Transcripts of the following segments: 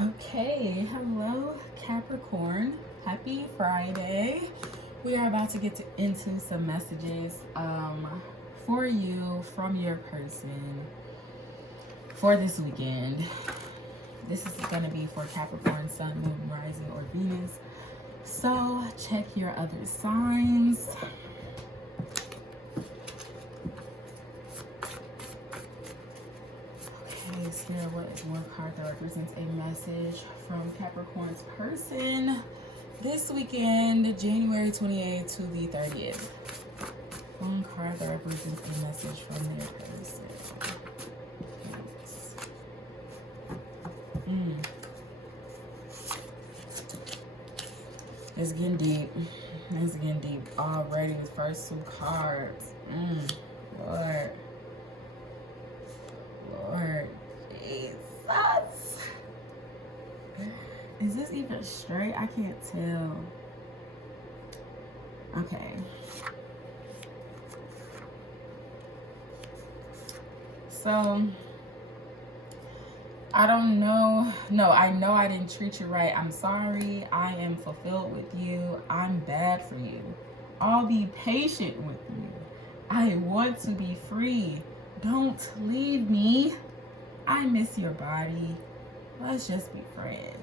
Okay, hello Capricorn. Happy Friday. We are about to get into some messages for you from your person for this weekend. This is going to be for Capricorn, Sun, Moon, Rising, or Venus. So check your other signs. Okay, Spirit, what is one card that represents a message from Capricorn's person this weekend, January 28th to the 30th? One card that represents a message from their person. It's getting deep. It's getting deep already. The first two cards. Lord. Lord. Jesus. Is this even straight? I can't tell. Okay. So, I don't know. No, I know I didn't treat you right. I'm sorry. I am fulfilled with you. I'm bad for you. I'll be patient with you. I want to be free. Don't leave me. I miss your body. Let's just be friends.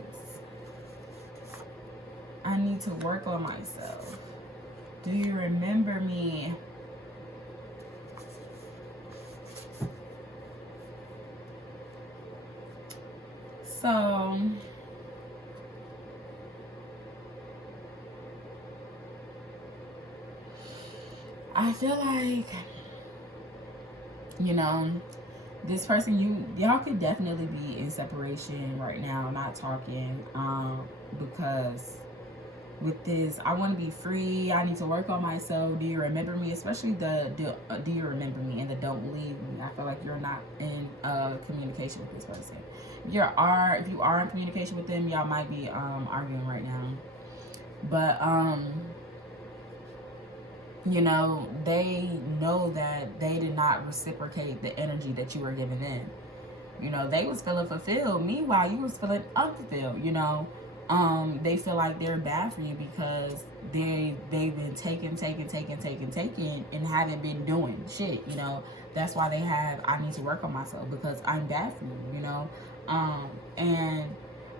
I need to work on myself. Do you remember me? So, I feel like, this person, y'all could definitely be in separation right now, not talking, because with this, I want to be free. I need to work on myself. Do you remember me? Especially do you remember me and the don't leave me. I feel like you're not in communication with this person. If you are in communication with them, y'all might be arguing right now. But they know that they did not reciprocate the energy that you were giving them. They was feeling fulfilled. Meanwhile, you was feeling unfulfilled, They feel like they're bad for you because they've been taking and haven't been doing shit, That's why they have, I need to work on myself because I'm bad for you, and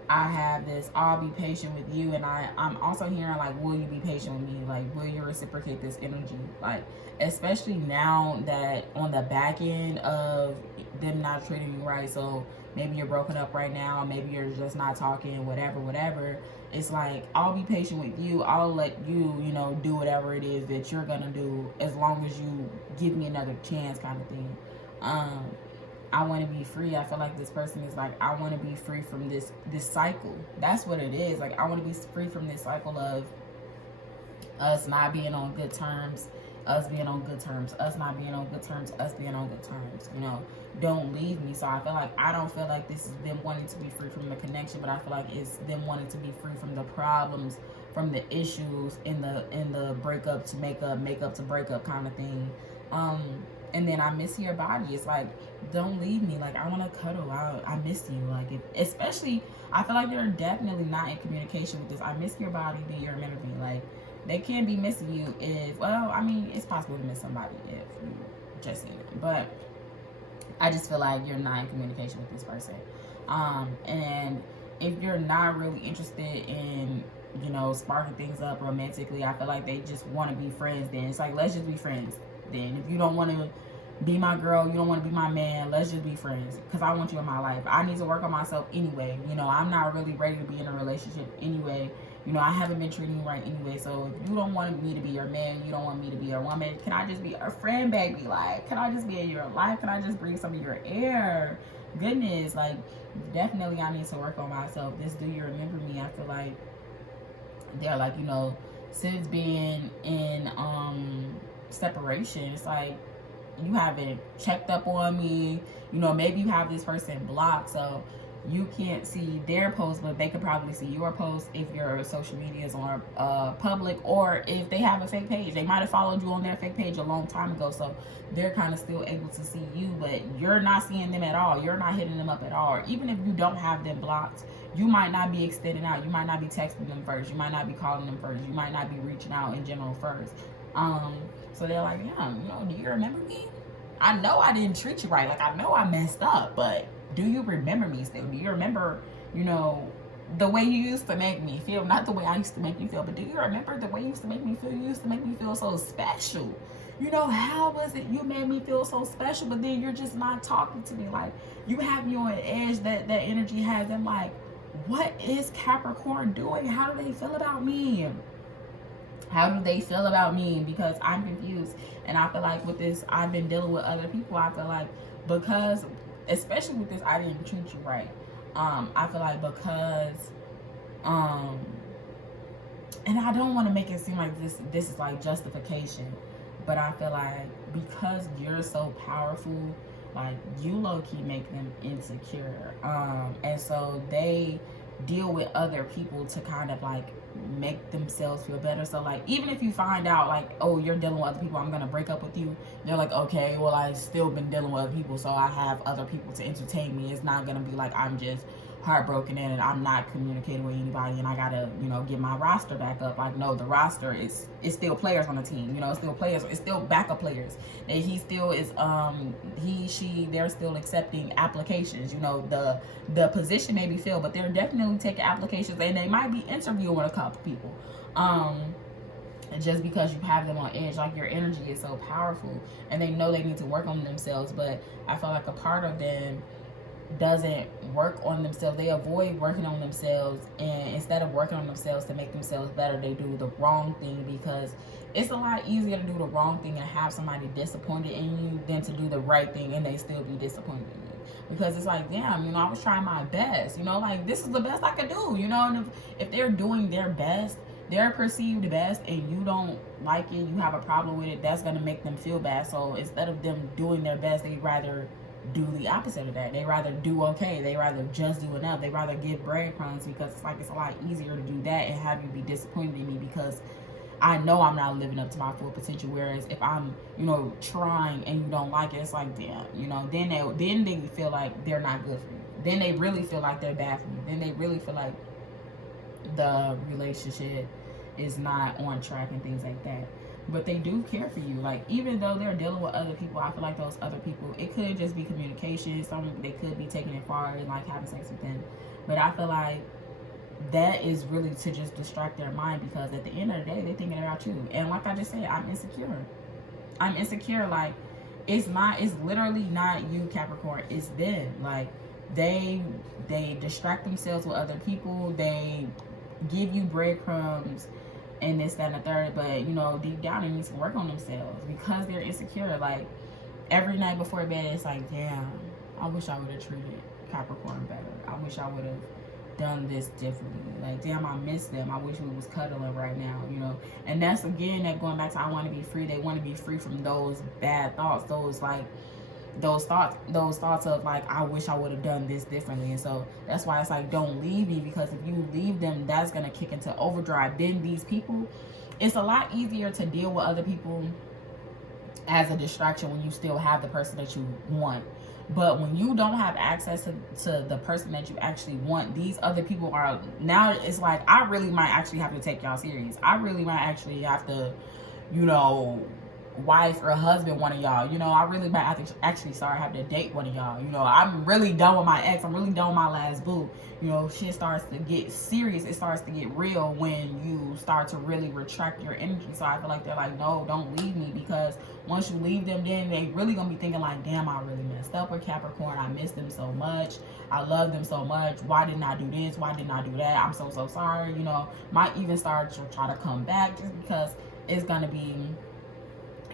I have this, I'll be patient with you, and I'm also hearing, like, will you be patient with me? Like, will you reciprocate this energy? Like, especially now that on the back end of them not treating you right, so maybe you're broken up right now, maybe you're just not talking, whatever. It's like, I'll be patient with you. I'll let you, do whatever it is that you're gonna do as long as you give me another chance, kind of thing. I want to be free. I feel like this person is like, I want to be free from this cycle. That's what it is. Like, I want to be free from this cycle of us not being on good terms, us being on good terms, us not being on good terms, us being on good terms. Don't leave me. So I feel like, I don't feel like this is them wanting to be free from the connection, but I feel like it's them wanting to be free from the problems, from the issues in the breakup to make up to break up kind of thing. And then I miss your body. It's like, don't leave me. Like, I want to cuddle out. I miss you. Like, especially, I feel like they're definitely not in communication with this. I miss your body. Do you remember me? Like, they can't be missing you if, well, I mean, it's possible to miss somebody if you just see them. But I just feel like you're not in communication with this person. And if you're not really interested in, sparking things up romantically, I feel like they just want to be friends then. It's like, let's just be friends then. If you don't want to be my girl, you don't want to be my man, let's just be friends because I want you in my life. I need to work on myself anyway. I'm not really ready to be in a relationship anyway. I haven't been treating you right anyway. So if you don't want me to be your man, you don't want me to be your woman, can I just be a friend, baby? Like, can I just be in your life? Can I just breathe some of your air? Goodness, like, definitely I need to work on myself. This do you remember me? I feel like they're like, since being in separation, it's like you haven't checked up on me. Maybe you have this person blocked, so you can't see their post, but they could probably see your post if your social media is on public, or if they have a fake page. They might have followed you on their fake page a long time ago, so they're kind of still able to see you, but you're not seeing them at all. You're not hitting them up at all. Or even if you don't have them blocked, you might not be extending out. You might not be texting them first. You might not be calling them first. You might not be reaching out in general first. So they're like, yeah, do you remember me? I know I didn't treat you right. Like, I know I messed up, but do you remember me still? Do you remember, the way you used to make me feel? Not the way I used to make you feel, but do you remember the way you used to make me feel? You used to make me feel so special. How was it you made me feel so special, but then you're just not talking to me? Like, you have me on edge. That energy has them like, what is Capricorn doing? How do they feel about me? How do they feel about me? Because I'm confused. And I feel like with this, I've been dealing with other people. I feel like because, especially with this, I didn't treat you right. I feel like because, and I don't want to make it seem like this is like justification, but I feel like because you're so powerful, like, you low-key make them insecure. And so they deal with other people to kind of like make themselves feel better. So like, even if you find out like, oh, you're dealing with other people, I'm gonna break up with you, they're like, okay, well, I've still been dealing with other people, so I have other people to entertain me. It's not gonna be like I'm just heartbroken and I'm not communicating with anybody and I gotta get my roster back up. Like, no, the roster is still players on the team. It's still players, it's still backup players, and he still is they're still accepting applications. The position may be filled, but they're definitely taking applications, and they might be interviewing a couple people. Just because you have them on edge, like, your energy is so powerful, and they know they need to work on themselves. But I feel like a part of them doesn't work on themselves. They avoid working on themselves, and instead of working on themselves to make themselves better, they do the wrong thing, because it's a lot easier to do the wrong thing and have somebody disappointed in you than to do the right thing and they still be disappointed in you. Because it's like, damn, I was trying my best, like, this is the best I could do, and if they're doing their best, their perceived best, and you don't like it, you have a problem with it, that's going to make them feel bad. So instead of them doing their best, they rather do the opposite of that. They rather do okay. They rather just do enough. They rather give breadcrumbs, because it's like, it's a lot easier to do that and have you be disappointed in me, because I know I'm not living up to my full potential. Whereas if I'm, trying and you don't like it, it's like, damn, then they feel like they're not good for you. Then they really feel like they're bad for you. Then they really feel like the relationship is not on track and things like that. But they do care for you. Like, even though they're dealing with other people, I feel like those other people, it could just be communication. They could be taking it far and like having sex with them. But I feel like that is really to just distract their mind, because at the end of the day, they're thinking about you. And like I just said, I'm insecure. Like, it's literally not you, Capricorn. It's them. Like, they distract themselves with other people. They give you breadcrumbs and this, that, and the third, but deep down they need to work on themselves because they're insecure. Like, every night before bed, it's like, damn, I wish I would have treated Capricorn better. I wish I would have done this differently. Like, damn, I miss them. I wish we was cuddling right now, and that's, again, that going back to, I want to be free. They want to be free from those bad thoughts, those thoughts of like, I wish I would have done this differently. And so that's why it's like, don't leave me, because if you leave them, that's gonna kick into overdrive. Then these people, it's a lot easier to deal with other people as a distraction when you still have the person that you want. But when you don't have access to the person that you actually want, these other people are, now it's like, I really might actually have to take y'all serious. I really might actually have to, wife or husband one of y'all. I really might have to actually start having to date one of y'all. I'm really done with my ex. I'm really done with my last boo. Shit starts to get serious. It starts to get real when you start to really retract your energy. So I feel like they're like, no, don't leave me, because once you leave them, then they really gonna be thinking like, damn, I really messed up with Capricorn. I miss them so much. I love them so much. Why didn't I do this? Why didn't I do that? I'm so sorry. Might even start to try to come back, just because it's gonna be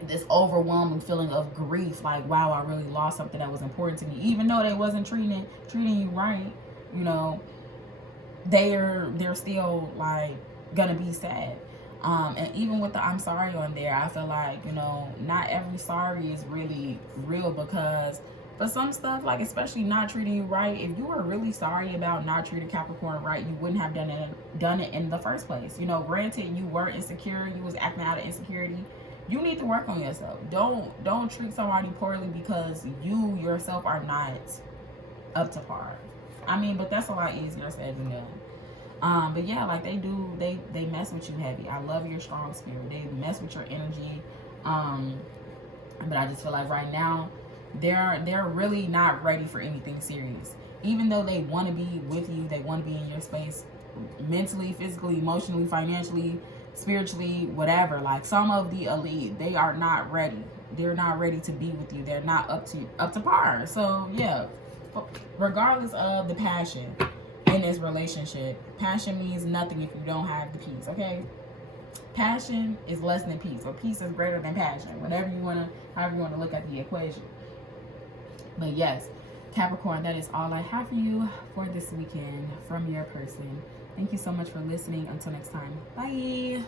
this overwhelming feeling of grief, like, wow, I really lost something that was important to me, even though they wasn't treating you right. They're still like gonna be sad. And even with the I'm sorry on there, I feel like, not every sorry is really real, because for some stuff, like especially not treating you right, if you were really sorry about not treating Capricorn right, you wouldn't have done it in the first place. You know, granted, you were insecure, you was acting out of insecurity. You need to work on yourself. Don't treat somebody poorly because you yourself are not up to par. I mean, but that's a lot easier said than done. But yeah, like they mess with you heavy. I love your strong spirit. They mess with your energy. But I just feel like right now they're really not ready for anything serious. Even though they want to be with you, they want to be in your space mentally, physically, emotionally, financially, spiritually, whatever. Like some of the elite, they are not ready. They're not ready to be with you. They're not up to par. So yeah, regardless of the passion in this relationship, passion means nothing if you don't have the peace. Okay, passion is less than peace, or peace is greater than passion. However you want to look at the equation. But yes, Capricorn, that is all I have for you for this weekend from your person. Thank you so much for listening. Until next time, bye.